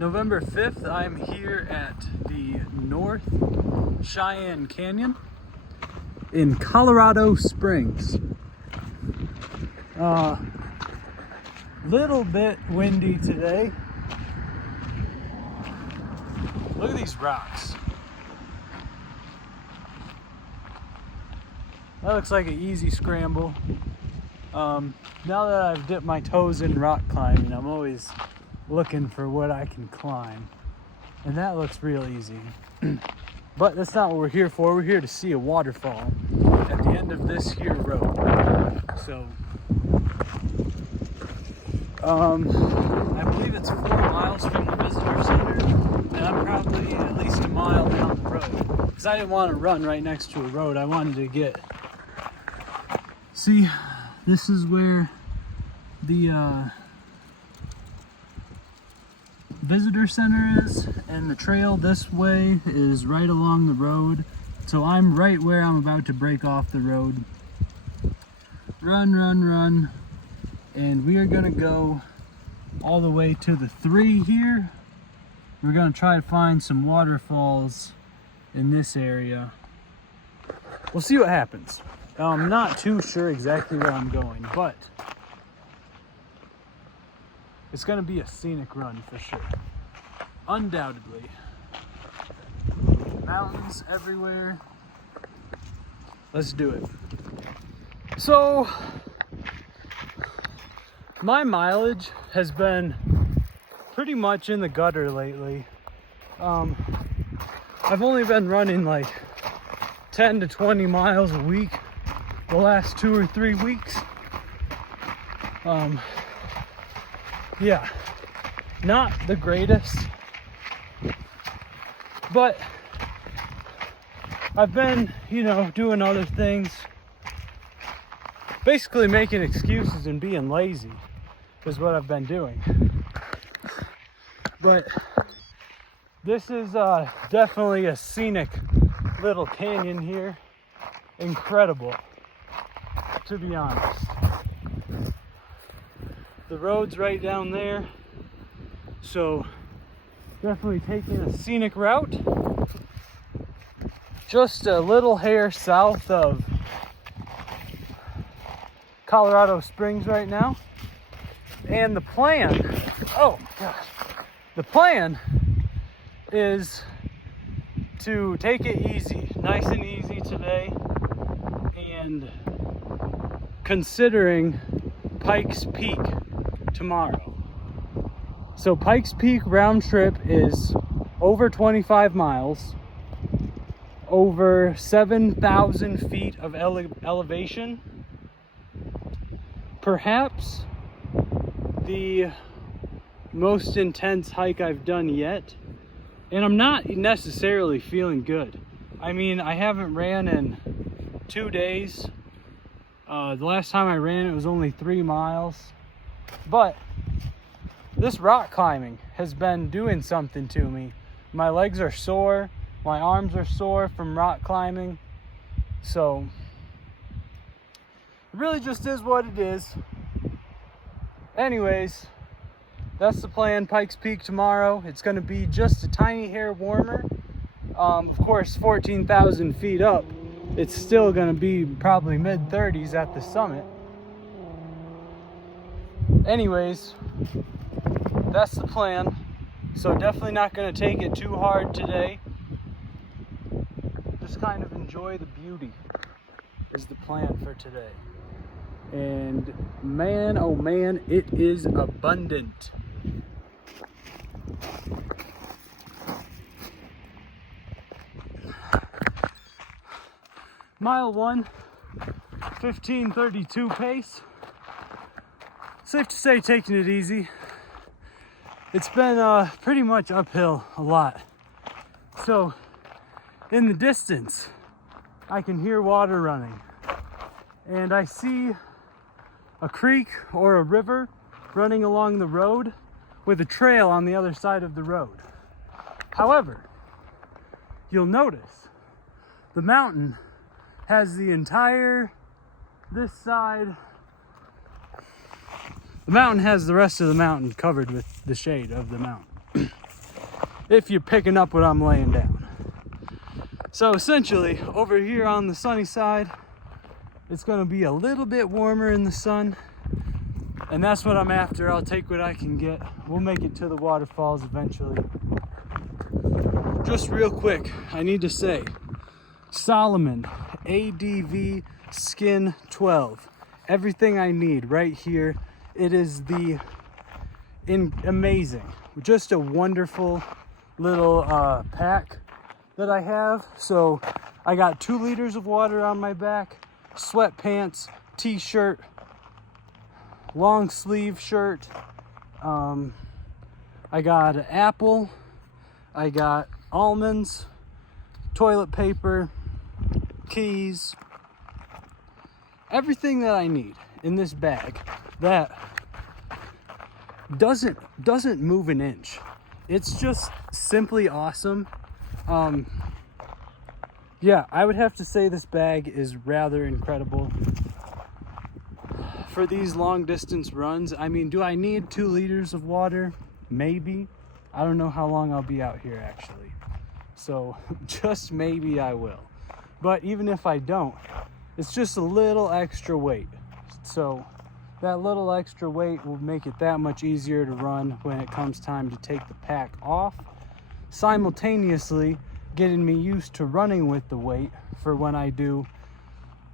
November 5th, I'm here at the North Cheyenne Canyon in Colorado Springs. Little bit windy today. Look at these rocks. That looks like an easy scramble. Now that I've dipped my toes in rock climbing, I'm always looking for what I can climb. And that looks real easy. But that's not what we're here for. We're here to see a waterfall at the end of this here road. So, I believe it's 4 miles from the visitor center, and I'm probably at least a mile down the road. Because I didn't want to run right next to a road. I wanted to get... See, this is where the visitor center is, and the trail this way is right along the road. So I'm right where I'm about to break off the road. Run, run, run. And we are gonna go all the way to the 3 here. We're gonna try to find some waterfalls in this area. We'll see what happens. I'm not too sure exactly where I'm going, but it's gonna be a scenic run for sure. Undoubtedly. Mountains everywhere. Let's do it. So, my mileage has been pretty much in the gutter lately. I've only been running like 10 to 20 miles a week the last 2 or 3 weeks. Yeah, not the greatest, but I've been, doing other things, basically making excuses and being lazy is what I've been doing. But this is definitely a scenic little canyon here. Incredible, to be honest. The road's right down there, so definitely taking a scenic route. Just a little hair south of Colorado Springs right now. And the plan, oh gosh, the plan is to take it easy, nice and easy today, and considering Pikes Peak tomorrow. So Pikes Peak round trip is over 25 miles, over 7,000 feet of elevation, perhaps the most intense hike I've done yet, and I'm not necessarily feeling good. I mean, I haven't ran in 2 days. The last time I ran it was only 3 miles. But this rock climbing has been doing something to me. My legs are sore, my arms are sore from rock climbing. So it really just is what it is. Anyways, that's the plan. Pikes Peak tomorrow. It's going to be just a tiny hair warmer. Of course, 14,000 feet up, it's still going to be probably mid-30s at the summit. Anyways, that's the plan. So definitely not going to take it too hard today. Just kind of enjoy the beauty is the plan for today. And man, oh man, it is abundant. Mile 1, 15:32 pace. Safe to say, taking it easy. It's been pretty much uphill a lot. So in the distance, I can hear water running. And I see a creek or a river running along the road with a trail on the other side of the road. However, you'll notice the mountain has the entire, this side, the mountain has the rest of the mountain covered with the shade of the mountain. if you're picking up what I'm laying down. So essentially, over here on the sunny side, it's gonna be a little bit warmer in the sun, and that's what I'm after. I'll take what I can get. We'll make it to the waterfalls eventually. Just real quick, I need to say, Solomon ADV Skin 12. Everything I need right here. It is amazing. Just a wonderful little pack that I have. So I got 2 liters of water on my back, sweatpants, t-shirt, long sleeve shirt. I got an apple. I got almonds, toilet paper, keys, everything that I need in this bag that doesn't move an inch. It's just simply awesome. Yeah, I would have to say this bag is rather incredible for these long distance runs. I mean, do I need 2 liters of water? Maybe. I don't know how long I'll be out here actually. So just maybe I will. But even if I don't, it's just a little extra weight. So that little extra weight will make it that much easier to run when it comes time to take the pack off, simultaneously getting me used to running with the weight for when I do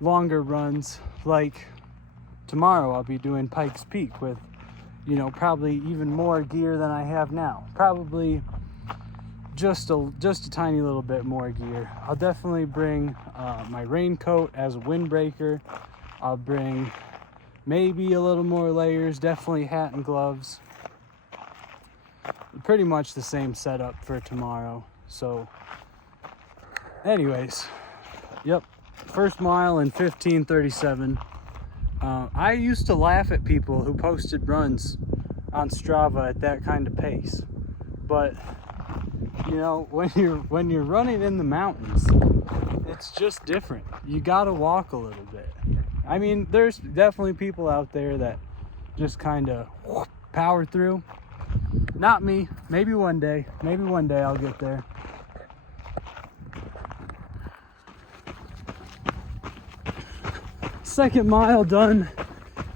longer runs. Like tomorrow I'll be doing Pikes Peak with, you know, probably even more gear than I have now. Probably just a tiny little bit more gear. I'll definitely bring my raincoat as a windbreaker. I'll bring maybe a little more layers, definitely hat and gloves. Pretty much the same setup for tomorrow. So anyways, yep, first mile in 15:37. I used to laugh at people who posted runs on Strava at that kind of pace, but you know, when you're running in the mountains, it's just different. You gotta walk a little bit. I mean, there's definitely people out there that just kind of power through. Not me. Maybe one day I'll get there. Second mile done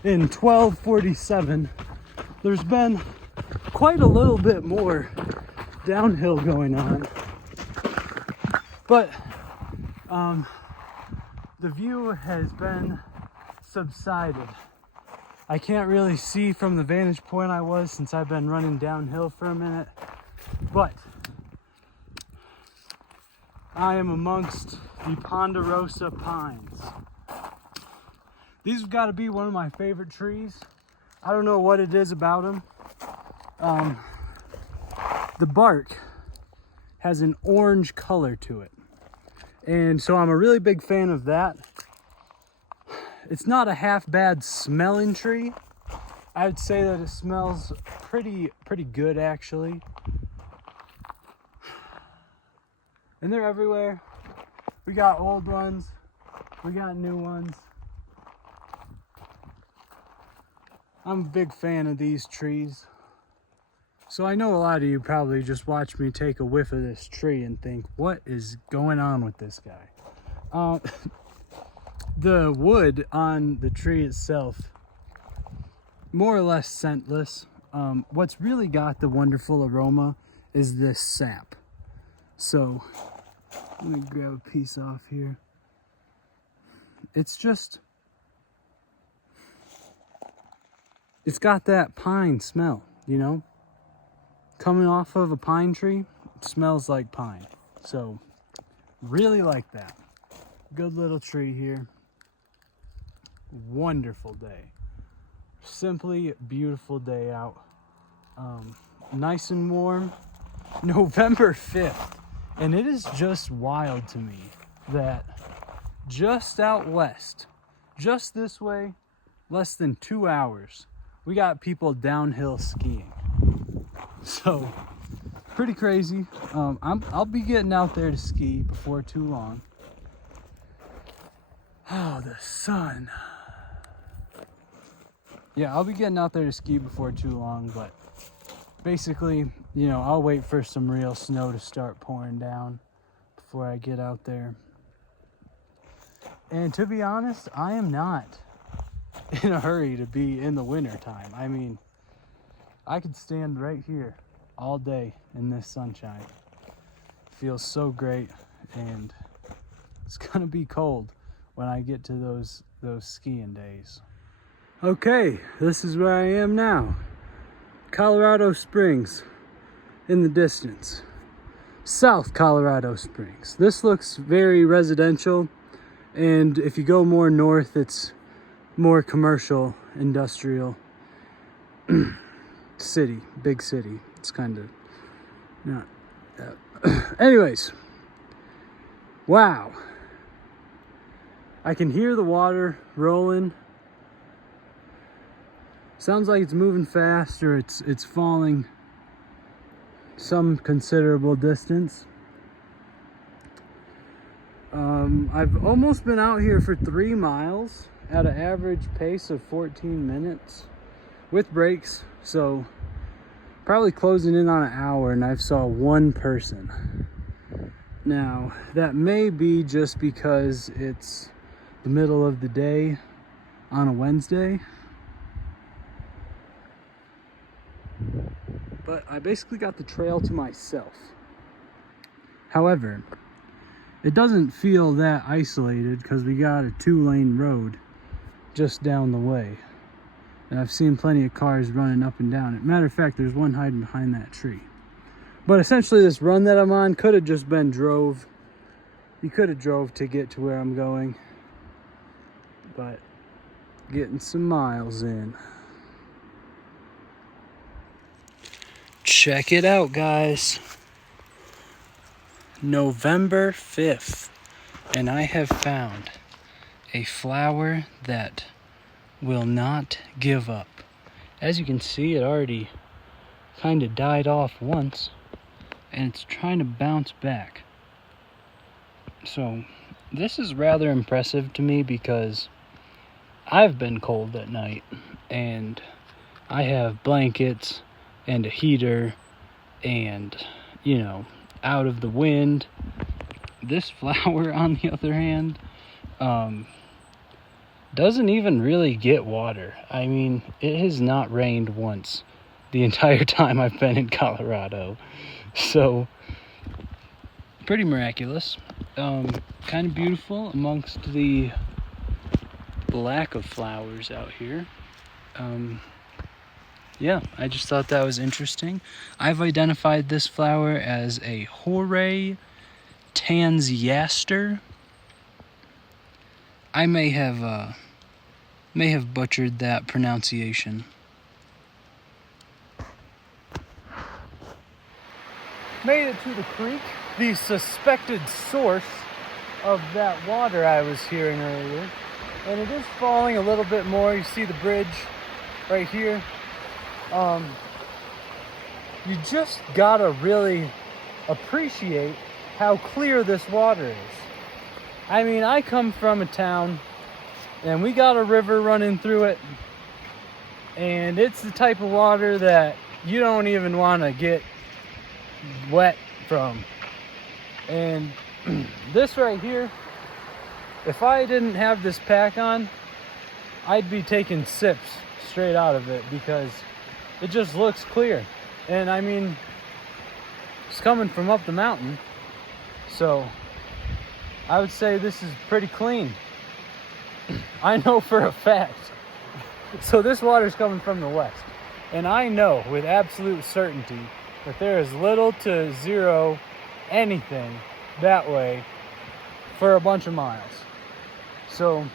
in 12:47. There's been quite a little bit more downhill going on, but the view has been subsided. I can't really see from the vantage point I was since I've been running downhill for a minute, but I am amongst the ponderosa pines. These have got to be one of my favorite trees. I don't know what it is about them. The bark has an orange color to it, and so I'm a really big fan of that. It's not a half bad smelling tree. I would say that it smells pretty good actually. And they're everywhere. We got old ones, we got new ones. I'm a big fan of these trees. So I know a lot of you probably just watch me take a whiff of this tree and think, what is going on with this guy? The wood on the tree itself, more or less scentless. What's really got the wonderful aroma is this sap. So let me grab a piece off here. It's got that pine smell, you know? Coming off of a pine tree, it smells like pine. So really like that. Good little tree here. Wonderful day. Simply beautiful day out. Nice and warm. November 5th. And it is just wild to me that just out west, just this way, less than 2 hours, we got people downhill skiing. So pretty crazy. I'll be getting out there to ski before too long. Oh, the sun. Yeah, I'll be getting out there to ski before too long, but basically, you know, I'll wait for some real snow to start pouring down before I get out there. And to be honest, I am not in a hurry to be in the winter time. I mean, I could stand right here all day in this sunshine. It feels so great, and it's gonna be cold when I get to those skiing days. Okay, this is where I am now. Colorado Springs in the distance. South Colorado Springs. This looks very residential, and if you go more north, it's more commercial, industrial city, big city. It's kind of not that. Anyways, wow. I can hear the water rolling. Sounds like it's moving fast, or it's falling some considerable distance. I've almost been out here for 3 miles at an average pace of 14 minutes with breaks, so probably closing in on an hour, and I've saw one person. Now, that may be just because it's the middle of the day on a Wednesday, but I basically got the trail to myself. However, it doesn't feel that isolated because we got a 2-lane road just down the way. And I've seen plenty of cars running up and down it. Matter of fact, there's one hiding behind that tree. But essentially this run that I'm on could have just been drove. You could have drove to get to where I'm going. But getting some miles in. Check it out, guys. November 5th, and I have found a flower that will not give up. As you can see, it already kind of died off once, and it's trying to bounce back. So this is rather impressive to me because I've been cold at night, and I have blankets and a heater and, you know, out of the wind. This flower, on the other hand, doesn't even really get water. I mean, it has not rained once the entire time I've been in Colorado. So, pretty miraculous. Kind of beautiful amongst the lack of flowers out here. Yeah, I just thought that was interesting. I've identified this flower as a Horae tanziaster. I may have butchered that pronunciation. Made it to the creek, the suspected source of that water I was hearing earlier. And it is falling a little bit more. You see the bridge right here. You just gotta really appreciate how clear this water is. I mean, I come from a town and we got a river running through it, and it's the type of water that you don't even want to get wet from. And this right here, if I didn't have this pack on, I'd be taking sips straight out of it because it just looks clear. And I mean, it's coming from up the mountain, so I would say this is pretty clean. I know for a fact. So this water's coming from the west, and I know with absolute certainty that there is little to zero anything that way for a bunch of miles. So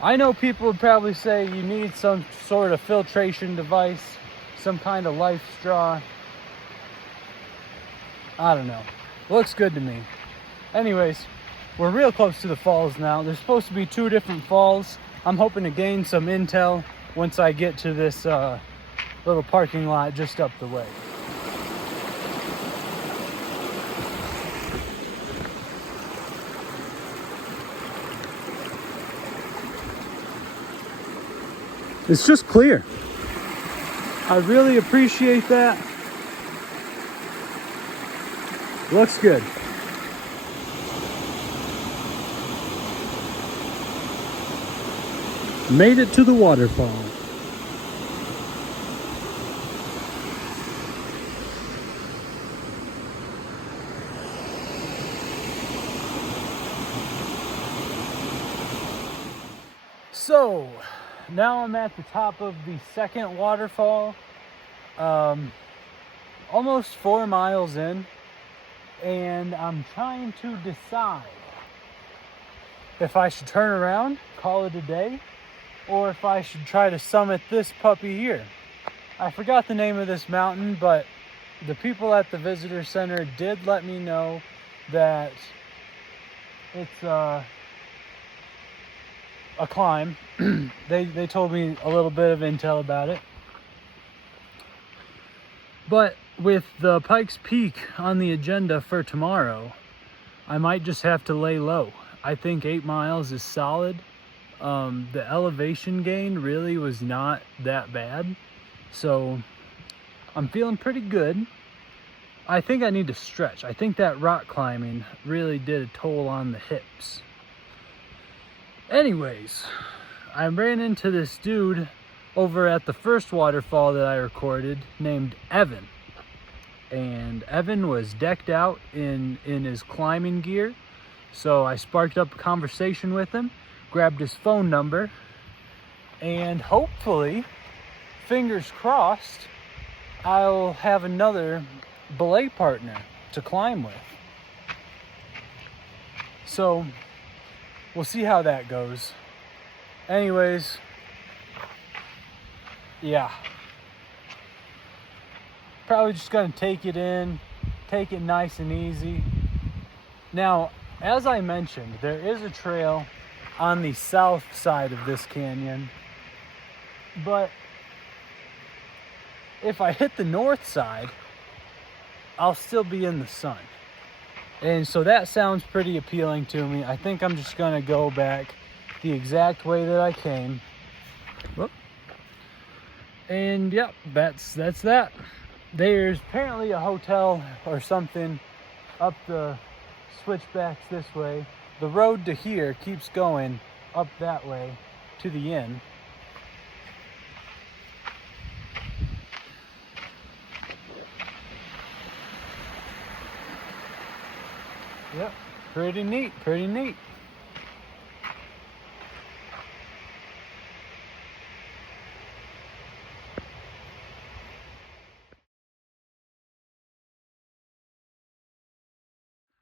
I know people would probably say you need some sort of filtration device, some kind of life straw. I don't know. Looks good to me. Anyways, we're real close to the falls now. There's supposed to be 2 different falls. I'm hoping to gain some intel once I get to this little parking lot just up the way. It's just clear. I really appreciate that. Looks good. Made it to the waterfall. So now I'm at the top of the second waterfall, almost 4 miles in, and I'm trying to decide if I should turn around, call it a day, or if I should try to summit this puppy here. I forgot the name of this mountain, but the people at the visitor center did let me know that it's a climb. They told me a little bit of intel about it. But with the Pikes Peak on the agenda for tomorrow, I might just have to lay low. I think 8 miles is solid. The elevation gain really was not that bad. So I'm feeling pretty good. I think I need to stretch. I think that rock climbing really did a toll on the hips. Anyways, I ran into this dude over at the first waterfall that I recorded named Evan. And Evan was decked out in his climbing gear. So I sparked up a conversation with him, grabbed his phone number, and hopefully, fingers crossed, I'll have another belay partner to climb with. So we'll see how that goes. Anyways, yeah. Probably just gonna take it in, take it nice and easy. Now, as I mentioned, there is a trail on the south side of this canyon, but if I hit the north side, I'll still be in the sun. And so that sounds pretty appealing to me. I think I'm just gonna go back the exact way that I came. Whoop. And yep, that's that. There's apparently a hotel or something up the switchbacks this way. The road to here keeps going up that way to the inn. Yep, pretty neat, pretty neat.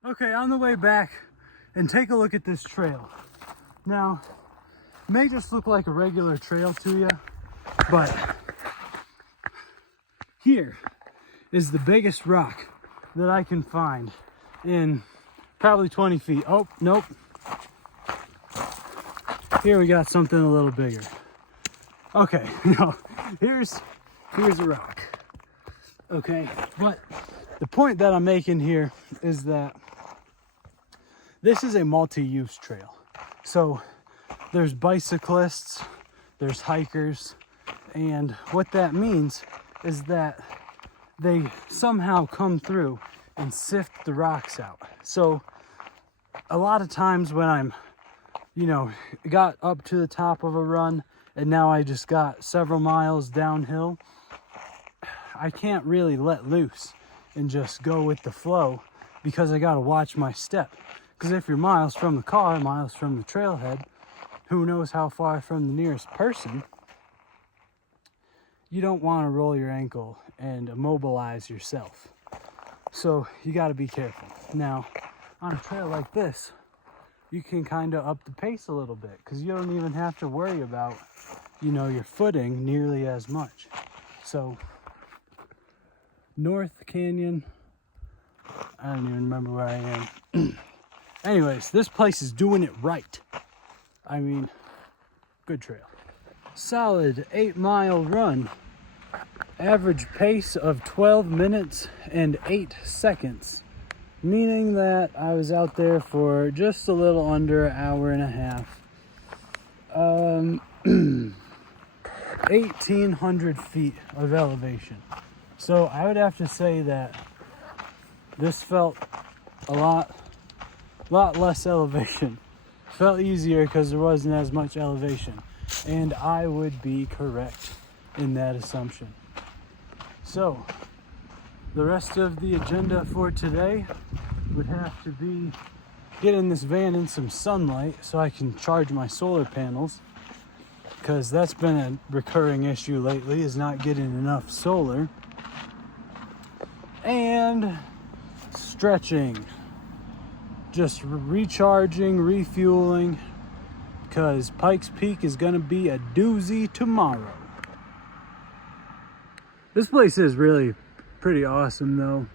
Okay, on the way back, and take a look at this trail. Now, it may just look like a regular trail to you, but here is the biggest rock that I can find in probably 20 feet. Oh, nope. Here we got something a little bigger. Okay, no, here's a rock. Okay, but the point that I'm making here is that this is a multi-use trail. So there's bicyclists, there's hikers, and what that means is that they somehow come through and sift the rocks out. So a lot of times when I'm, got up to the top of a run and now I just got several miles downhill, I can't really let loose and just go with the flow because I gotta watch my step. Because if you're miles from the car, miles from the trailhead, who knows how far from the nearest person, you don't want to roll your ankle and immobilize yourself. So you got to be careful. Now, on a trail like this, you can kind of up the pace a little bit because you don't even have to worry about, your footing nearly as much. So, North Canyon, I don't even remember where I am. Anyways, this place is doing it right. I mean, good trail. Solid 8-mile run. Average pace of 12 minutes and 8 seconds. Meaning that I was out there for just a little under an hour and a half. 1,800 feet of elevation. So I would have to say that this felt a lot less elevation. Felt easier because there wasn't as much elevation. And I would be correct in that assumption. So the rest of the agenda for today would have to be getting this van in some sunlight so I can charge my solar panels, because that's been a recurring issue lately, is not getting enough solar. And stretching, just recharging, refueling, because Pikes Peak is gonna be a doozy tomorrow. This place is really pretty awesome though.